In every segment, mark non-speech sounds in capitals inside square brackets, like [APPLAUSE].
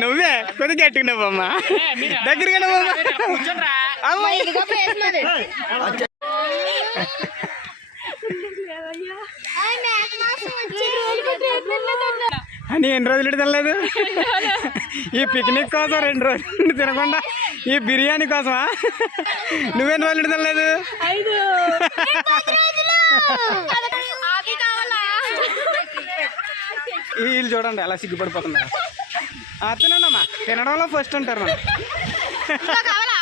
నువ్వే కొద్ది గట్టిగా నువ్వమ్మా. మాది అని ఎన్ని రోజులు తినలేదు? ఈ పిక్నిక్ కోసం రెండు రోజులు తినకుండా ఈ బిర్యానీ కోసమా? నువ్వెన్ని రోజులు తినలేదు [LAUGHS] ఆకి కావాలా వీళ్ళు చూడండి అలా సిగ్గుపడిపోతున్నారు. ఆ, తినండమ్మా. తినడంలో ఫస్ట్ ఉంటారు మనం కావాలా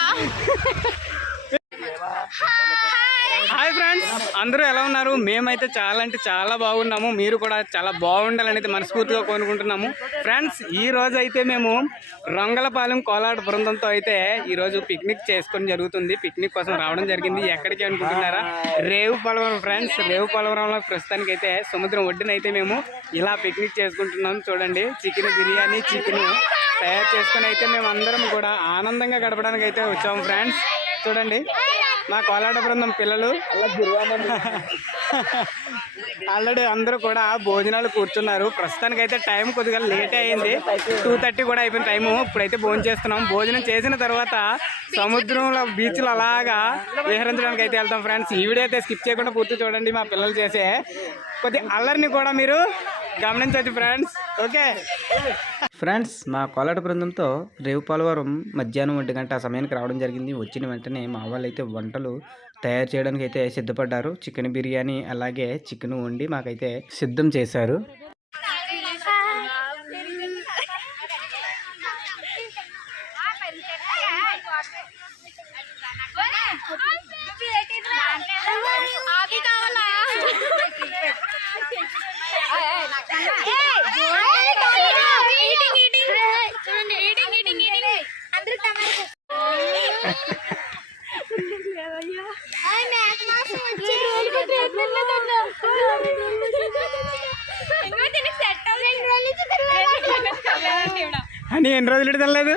హాయ్ ఫ్రెండ్స్ అందరూ ఎలా ఉన్నారు? మేమైతే చాలా అంటే చాలా బాగున్నాము. మీరు కూడా చాలా బాగుండాలని అయితే మనస్ఫూర్తిగా కోరుకుంటున్నాము. ఫ్రెండ్స్ ఈ రోజు అయితే మేము రంగలపాలెం కోలాట బృందంతో అయితే ఈరోజు పిక్నిక్ చేసుకొని జరుగుతుంది. పిక్నిక్ కోసం రావడం జరిగింది. ఎక్కడికి అనుకుంటున్నారా? రేవు పొలవరం ఫ్రెండ్స్ రేవు పొలవరంలో ప్రస్తుతానికి అయితే సముద్రం ఒడ్డున అయితే మేము ఇలా పిక్నిక్ చేసుకుంటున్నాం. చూడండి చికెన్ బిర్యానీ చికెన్ తయారు చేసుకొని అయితే మేము అందరం కూడా ఆనందంగా గడపడానికి అయితే వచ్చాము ఫ్రెండ్స్. చూడండి. మా కోలాట బృందం పిల్లలు. ఆల్రెడీ అందరూ కూడా భోజనాలు కూర్చున్నారు. ప్రస్తుతానికి అయితే టైం కొద్దిగా లేట్ అయింది. టూ థర్టీ కూడా అయిపోయిన టైము ఇప్పుడైతే భోజనం చేస్తున్నాం. భోజనం చేసిన తర్వాత సముద్రంలో బీచ్లో అలాగా విహరించడానికి అయితే వెళ్తాం ఫ్రెండ్స్ ఈ వీడియో అయితే స్కిప్ చేయకుండా పూర్తి చూడండి మా పిల్లలు చేసే కొద్ది అల్లరిని కూడా మీరు గమనించండి ఫ్రెండ్స్. ఓకే. ఫ్రెండ్స్ మా కోలాట బృందంతో రేవు పోలవరం మధ్యాహ్నం ఒంటి గంట ఆ సమయానికి రావడం జరిగింది. వచ్చిన వెంటనే మా వాళ్ళు అయితే వంటలు తయారు చేయడానికి అయితే సిద్ధపడ్డారు. చికెన్ బిర్యానీ అలాగే చికెన్ వండి మాకైతే సిద్ధం చేశారు ఆకి కావాలా ఈటింగ్ ఈటింగ్ చూడండి ఈటింగ్ ఈటింగ్ ఈటింగ్ అందరూ అని ఎన్ని రోజులు తినలేదు?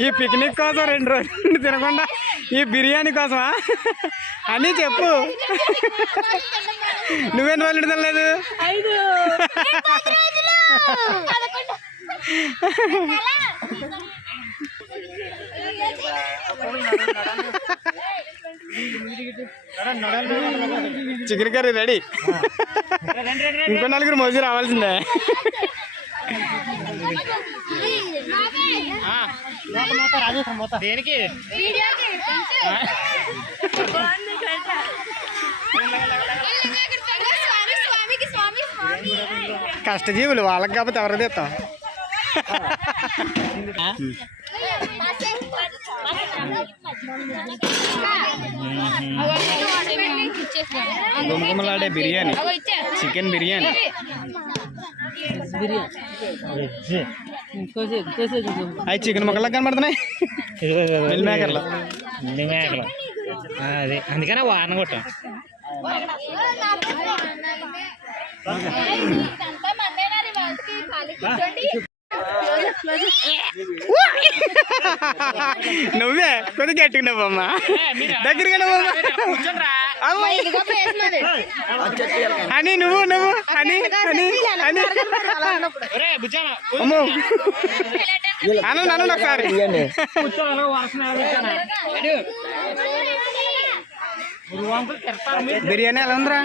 ఈ పిక్నిక్ కోసం రెండు రోజులు తినకుండా ఈ బిర్యానీ కోసమా? అని చెప్పు. నువ్వెన్ని రోజులు తినలేదు? Chicken curry ready. ఇంకో నలుగురు మోజీ రావాల్సిందే. దేనికి? స్వామి స్వామికి స్వామి స్వామి కష్టజీవులు వాళ్ళకి కాకపోతే ఎవరు తెస్తాం? గుమగుమలాడే బిర్యానీ. చికెన్ బిర్యానీ. అవి చికెన్ ముక్కలకు కనబడుతున్నాయి. మిల్ మేకర్లో? మేకలు అదే. అందుకనే వాన కొట్టాం. నువ్వే కొద్ది గట్టిగా నువ్వమ్మా. దగ్గరగా నువ్వమ్మా. అని నువ్వు నువ్వు అని అని అని అమ్మో అనండి అనండి ఒకసారి. బిర్యానీ ఎలా ఉందిరా?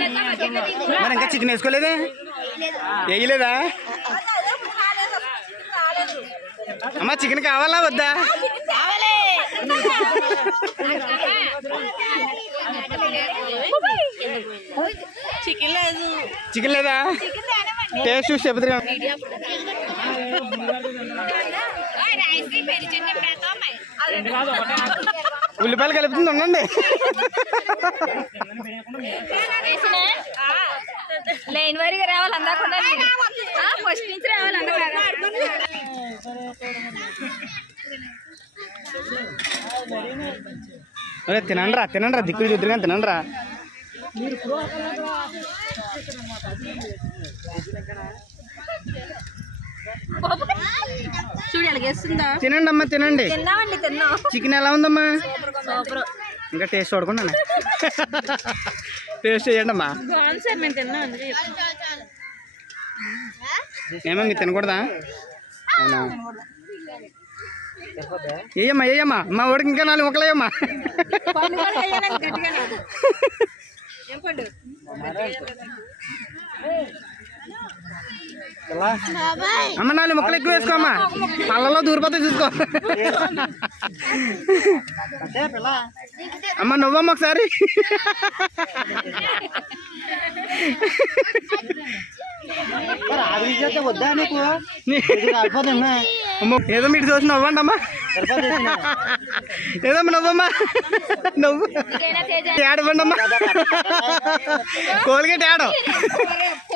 మరి ఇంకా చికెన్ వేసుకోలేదా? వేయలేదా? అమ్మా చికెన్ కావాలా వద్దా? చికెన్ లేదు? చికెన్ లేదా టేస్ట్ చూసి చెబుతున్నా ఉల్లిపాయలు కలుపుతుంది ఉండండి లేని వారికి రావాలి అందకుండా ఫస్ట్ నుంచి రావాలి అందకుండా అరే తినండి రా తినండి రా దిక్కులు చూద్దరు కానీ తినండి రా చూడు ఎలాగేస్తుందా తినండి అమ్మా తినండి. చికెన్ ఎలా ఉందమ్మా? సూపర్ ఇంకా టేస్ట్ చూడకుండా టేస్ట్ చేయండి అమ్మా. ఏమో మీరు తినకూడదా? అవునా? ఏయమ్మా ఏయమ్మా. మా వాడికి ఇంకా నాలుగు మొక్కలేయమ్మా అమ్మ నాలుగు మొక్కలు ఎక్కువ వేసుకోమ్మా పళ్ళలో దూరిపోతే చూసుకో. అమ్మ నువ్వమ్మ ఒకసారి. వద్దా నీకు? అమ్మ ఏదో మీరు చూసి నవ్వండి అమ్మా ఏదమ్మా నవ్వమ్మా. నవ్వు. ఏడవండి అమ్మా కోల్గేట్ ఆడు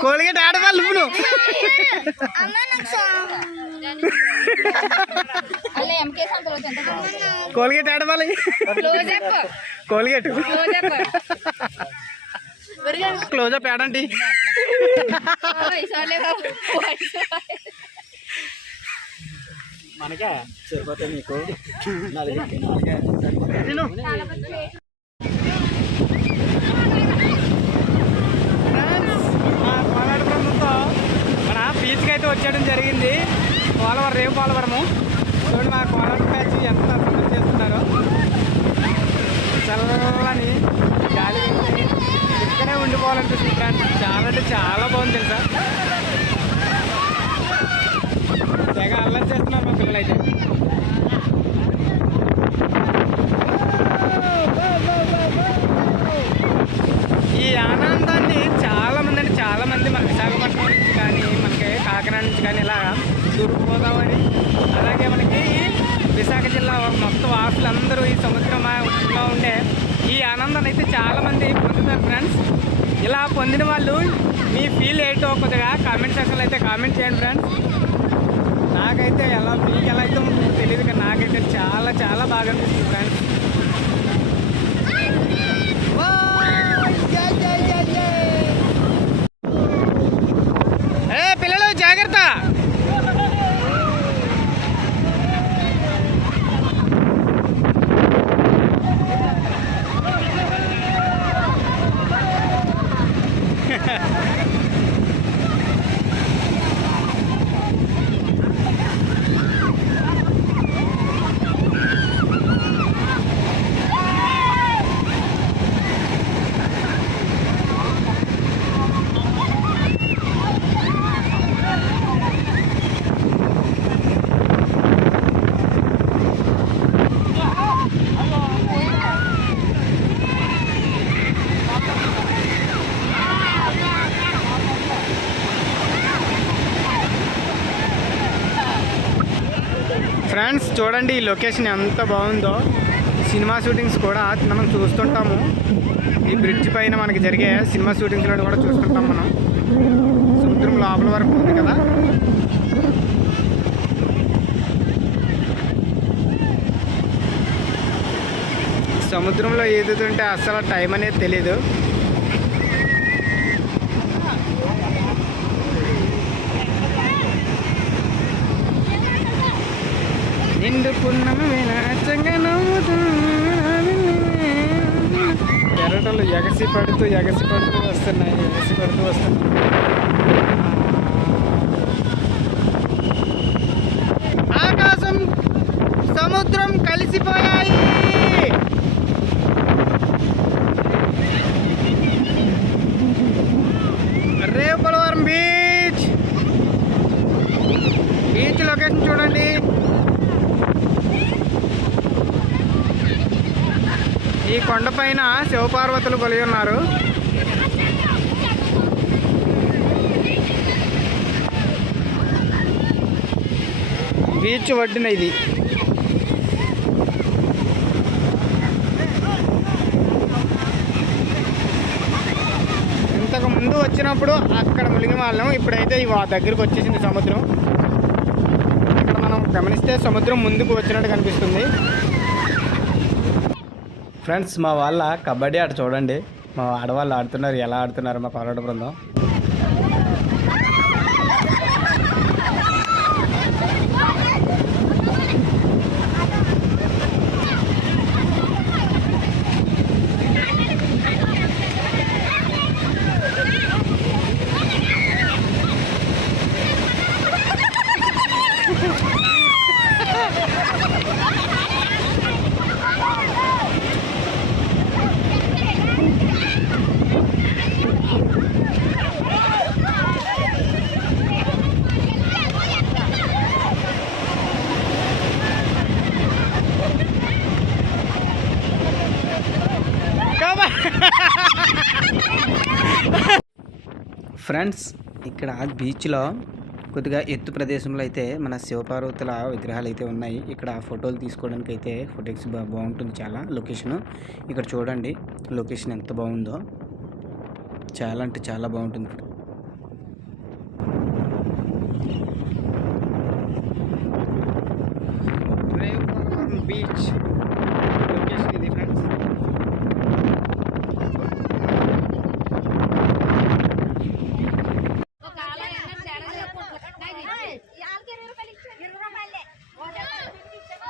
కోల్గేట్ ఆడవాలి నువ్వు నువ్వు. కోల్గేట్ ఆడవాలి కోల్గేట్. క్లోజప్ క్లోజ్ అప్ ఆడండి మనకే. సరిపోతే మీకు మా కోలాడ మన బీచ్కి అయితే వచ్చేయడం జరిగింది. పోలవరం రేవు పోలవరము. చూడండి మా కోలవరం బ్యాచ్ ఎంత అర్థం చేస్తున్నారు. చల్లని గాలి ఇక్కడే ఉండిపోవాలనిపిస్తుంది ఫ్రెండ్స్ చాలా అంటే చాలా బాగుంది తెలుసా? తెగ అల్లరి అయితే. ఈ ఆనందాన్ని చాలామంది అంటే చాలామంది మన విశాఖపట్నం నుంచి కానీ మనకి కాకినాడ నుంచి కానీ ఇలా తూర్పుగోదావరి అలాగే మనకి విశాఖ జిల్లా మొత్తం వాసులందరూ ఈ సముద్రంలో ఉండే ఈ ఆనందాన్ని అయితే చాలామంది పొందుతారు ఫ్రెండ్స్. ఇలా పొందిన వాళ్ళు మీ ఫీల్ ఏంటో కొద్దిగా కామెంట్ సెక్షన్లో అయితే కామెంట్ చేయండి ఫ్రెండ్స్. నాకైతే ఎలా మీకు ఎలా అయితే ఉంటుందో తెలియదు కానీ నాకైతే చాలా చాలా బాగా అనిపిస్తుంది ఫ్రెండ్స్. ఏ పిల్లలు జాగ్రత్త. ఫ్రెండ్స్ [LAUGHS] చూడండి ఈ లొకేషన్ ఎంత బాగుందో. సినిమా షూటింగ్స్ కూడా మనం చూస్తుంటాము. ఈ బ్రిడ్జ్ పైన మనకి జరిగే సినిమా షూటింగ్స్లో కూడా చూస్తుంటాం మనం. సముద్రం లోపల వరకు ఉంది కదా. సముద్రంలో ఈదుతుంటే అస్సలు టైం అనేది తెలీదు. నిండుకున్నము వినాచంగా ఎరటలు ఎగసి పడుతూ ఎగసి పడుతూ వస్తున్నాయి ఎగసి పడుతూ వస్తున్నాయి. ఆకాశం సముద్రం కలిసిపోయాయి. రేపలవరం బీచ్. బీచ్ లొకేషన్ చూడండి. ఈ కొండపైన శివపార్వతులు కొలి ఉన్నారు. బీచ్ ఒడ్డున ఇది. ఇంతకు ముందు వచ్చినప్పుడు అక్కడ ములిగిన వాళ్ళం ఇప్పుడైతే ఇవి వా- దగ్గరికి వచ్చేసింది సముద్రం. ఇక్కడ మనం గమనిస్తే సముద్రం ముందుకు వచ్చినట్టు కనిపిస్తుంది. ఫ్రెండ్స్ మా వాళ్ళ కబడ్డీ ఆట చూడండి. మా ఆడవాళ్ళు ఆడుతున్నారు ఎలా ఆడుతున్నారు మా పాలాట బృందం. ఫ్రెండ్స్ ఇక్కడ బీచ్లో కొద్దిగా ఎత్తు ప్రదేశంలో అయితే మన శివపార్వతుల విగ్రహాలు అయితే ఉన్నాయి. ఇక్కడ ఫోటోలు తీసుకోవడానికి అయితే ఫోటోస్ బా బాగుంటుంది చాలా లొకేషన్. ఇక్కడ చూడండి లొకేషన్ ఎంత బాగుందో. చాలా అంటే చాలా బాగుంటుంది. బీచ్ లొకేషన్ ఇది ఫ్రెండ్స్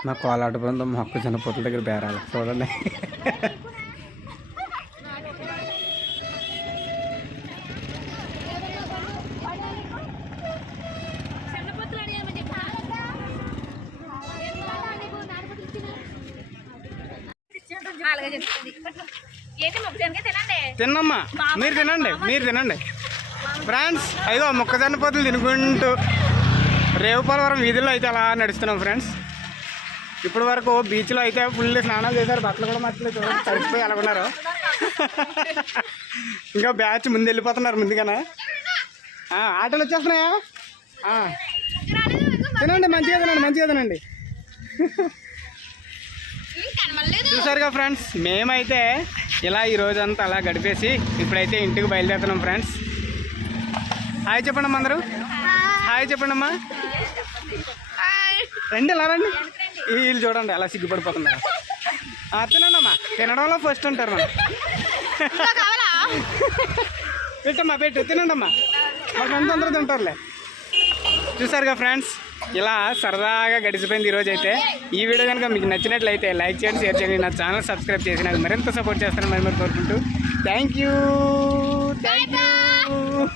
నా కోలాట బృందం మొక్క పొత్తుల దగ్గర బేరాలి. చూడండి. తిన్నమ్మా. మీరు తినండి. మీరు తినండి. ఫ్రెండ్స్ ఐదో మొక్కజొన్న పొత్తులు తినుకుంటూ రేవుపాలవరం వీధుల్లో అయితే అలా నడుస్తున్నాం ఫ్రెండ్స్. ఇప్పటి వరకు బీచ్లో అయితే ఫుల్ స్నానాలు చేశారు బట్టలు కూడా మర్చిపోయి చూడండి ఉన్నారు. ఇంకా బ్యాచ్ ముందు వెళ్ళిపోతున్నారు ముందుగానే. ఆటోలు వచ్చేస్తున్నాయా. తినండి మంచిగా తినండి మంచిగా తినండి. చూసారుగా ఫ్రెండ్స్ మేమైతే ఇలా ఈ రోజంతా అలా గడిపేసి ఇప్పుడైతే ఇంటికి బయలుదేరుతున్నాం ఫ్రెండ్స్ హాయ్ చెప్పండి అమ్మా అందరూ. హాయ్ చెప్పండి అమ్మా రండి ఇలా రండి. వీళ్ళు చూడండి అలా సిగ్గుపడిపోతున్నారు. ఆ, తినండి అమ్మా తినడంలో ఫస్ట్ ఉంటారు మనం. పెట్టమ్మా పెట్టు. తినండి అమ్మా మా ఫ్రెండ్స్ అందరూ తింటారులే. చూసారుగా ఫ్రెండ్స్ ఇలా సరదాగా గడిచిపోయింది ఈరోజు అయితే. ఈ వీడియో కనుక మీకు నచ్చినట్లయితే లైక్ చేయండి షేర్ చేయండి. నా ఛానల్ సబ్స్క్రైబ్ చేసి నాకు మరింత సపోర్ట్ చేస్తారని మరి మరి కోరుకుంటూ. Thank you thank you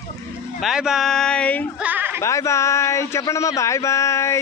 bye bye bye bye చెప్పండి అమ్మా బాయ్ బాయ్